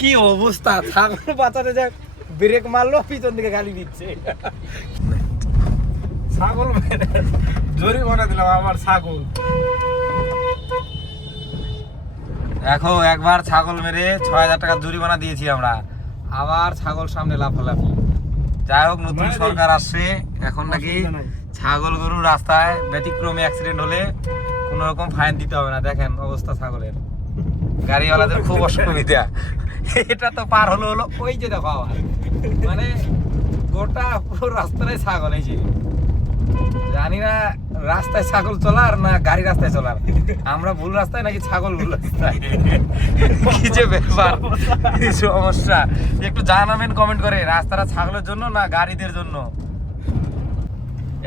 কি অবস্থা, ছাগল বাঁচাতে যা ব্রেক মারলো পিছন দিকে গালি দিচ্ছে। ছাগল মেরে জরিমানা দিলাম আমার ছাগল। দেখো একবার ছাগল মেরে ৬,০০০ টাকা জরিমানা দিয়েছি আমরা, আবার ছাগল সামনে লাফালাফি। যাই হোক, নতুন সরকার আসছে, এখন নাকি ছাগল গরু রাস্তায় ব্যতিক্রমে অ্যাক্সিডেন্ট হলে কোনো রকম ফাইন দিতে হবে না। দেখেন অবস্থা ছাগলের, গাড়িওয়ালাদের খুব অসুবিধা। এটা তো পার হলো ওই যে দেখো আবার, মানে গোটা পুরো রাস্তায় ছাগল। এই যে জানি না রাস্তায় ছাগল চলার না গাড়ি রাস্তায় চলার, আমরা ভুল রাস্তায় নাকি ছাগল ভুল রাস্তায়, কি যে ব্যাপার, কি সমস্যা একটু জানাবেন কমেন্ট করে। রাস্তাটা ছাগলের জন্য না গাড়িদের জন্য?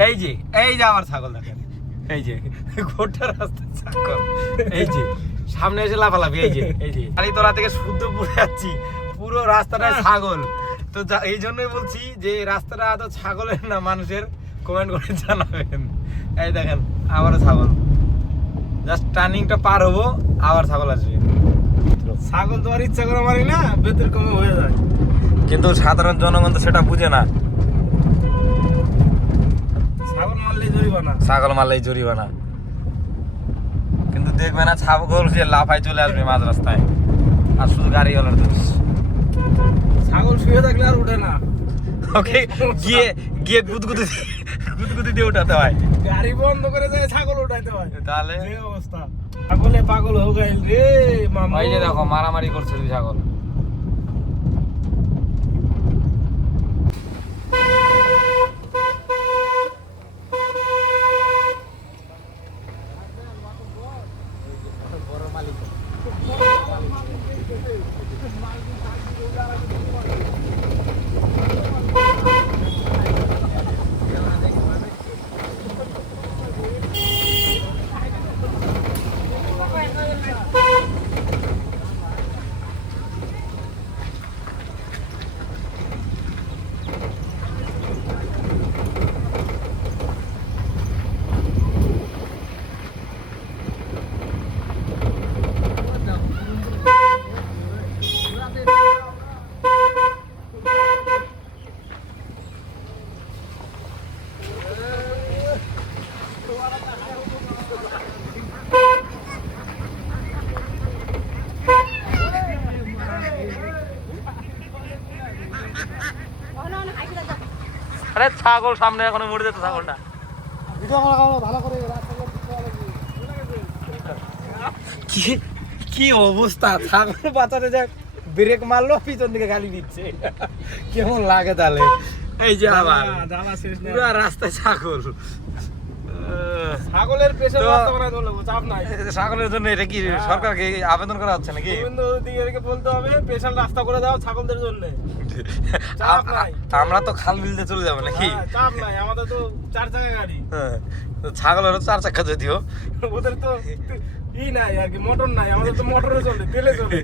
এই যে আমার ছাগল দেখেন, এই যে গোটা রাস্তায় ছাগল, এই যে সামনে এসে লাফালাফি, এই যে গাড়িতলা থেকে শুদ্ধ পড়ে যাচ্ছি, পুরো রাস্তাটায় ছাগল। তো এই জন্যই বলছি যে রাস্তাটা তো ছাগলের না মানুষের, কমেন্ট করে জানাবেন। এই দেখেন আবারও ছাগল, জাস্ট টার্নিংটা পার হবো আবার ছাগল আসবে। ছাগল তো আর ইচ্ছা করে মারি না, বেতের কমে হয়ে যায়, কিন্তু সাধারণ জনগণ তো সেটা বুঝে না। ছাগল মারলেই জরিমানা, ছাগল মারলেই জরিমানা, কিন্তু দেখবে না ছাগল যে লাফায় চলে আসবে মাঝ রাস্তায়, আর শুধু গাড়িওয়ালার দোষ। ছাগল শুয়ে থাকলে আর উঠে না, ওকে গিয়ে গিয়ে গুদগুদি দিয়ে উঠাতে হয়, গাড়ি বন্ধ করে যায় ছাগল উঠাইতে হয়। তাহলে এই অবস্থা, ছাগলে পাগল হয়ে গেল রে মামা। ওই যে দেখো মারামারি করছে দুই ছাগল। আরে ছাগল সামনে এখনো মরে যেত ছাগলটা। কি অবস্থা, ছাগল বাঁচাতে যা ব্রেক মারলো পিছন দিকে গালি দিচ্ছে, কেমন লাগে তাহলে? এই যে আবার পুরো রাস্তায় ছাগল। ছাগলের পেশা রাস্তা বানাই দিলে চাপ নাই। ছাগলের জন্য এটা কি সরকারকে আবেদন করা হচ্ছে নাকি? গোবিন্দকে বলতে হবে স্পেশাল রাস্তা করে দাও ছাগলদের জন্য। চাপ নাই, আমরা তো খাল বিলতে চলে যাবো নাকি? চাপ নাই, আমাদের তো 4 চাকা গাড়ি। ছাগলেরও 4 চাকা যদিও, ওদের তো ই নাই আর কি, মোটর নাই, আমাদের তো মোটরে চলে, তেলে চলে।